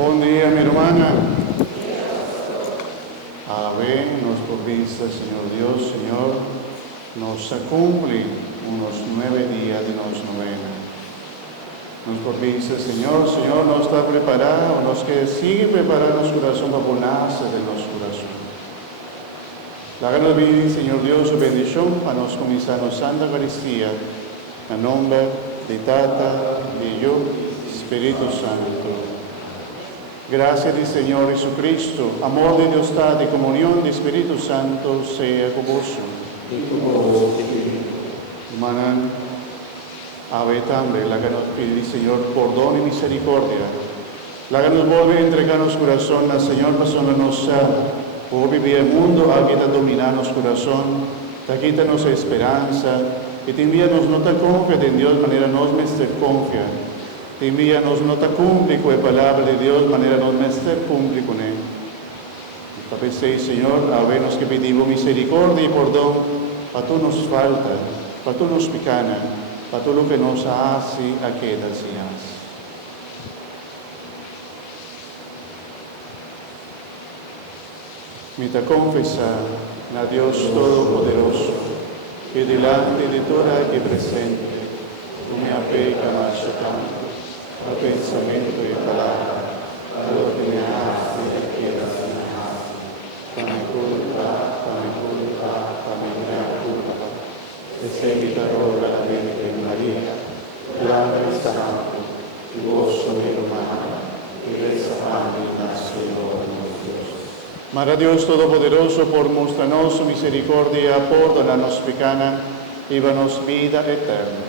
Bom dia, minha irmã. Amén, nos provista, Señor Dios, Señor, nos cumple unos 9 días de nos novena. Nos provista, Señor, nos está preparado, nos que sigue preparando su corazón para ponerse de los corazones. Háganos vivir, Señor Dios, su bendición para nos comenzar la Santa Eucaristía, en nombre de Tata, de Hijo, Espíritu Santo. Gracias del Señor Jesucristo, amor de Dios Padre, comunión del Espíritu Santo sea con vos. Hermana, a ver también, la que nos pide, Señor, perdón y misericordia. La que nos vuelve a entregarnos corazón al Señor, pasando nos por vivir el mundo, a que te dominarnos corazón, te quítanos esperanza, y te envíanos no te confía en Dios, manera nos mester confía. Te envíanos no te cumple con la palabra de Dios, manera nos mester cumple con él. Y para Señor, a vernos que pedimos misericordia y perdón, para tú nos falta, para tú nos picana, para todo lo que nos hace a que decías. Me te confesar a Dios Todopoderoso, que delante de toda que presente, tú me apega más tanto, al pensamiento y palabra, a lo que me hace y quieras dejar. Dame culpa, dame mea culpa. E seguitarò la Virgen María, Padre Santo, y vos soy hermana, y reza Amén, Señor Dios. Mara Dios Todopoderoso, por mostrarnos su misericordia, perdonarnos pecana, y danos vida eterna.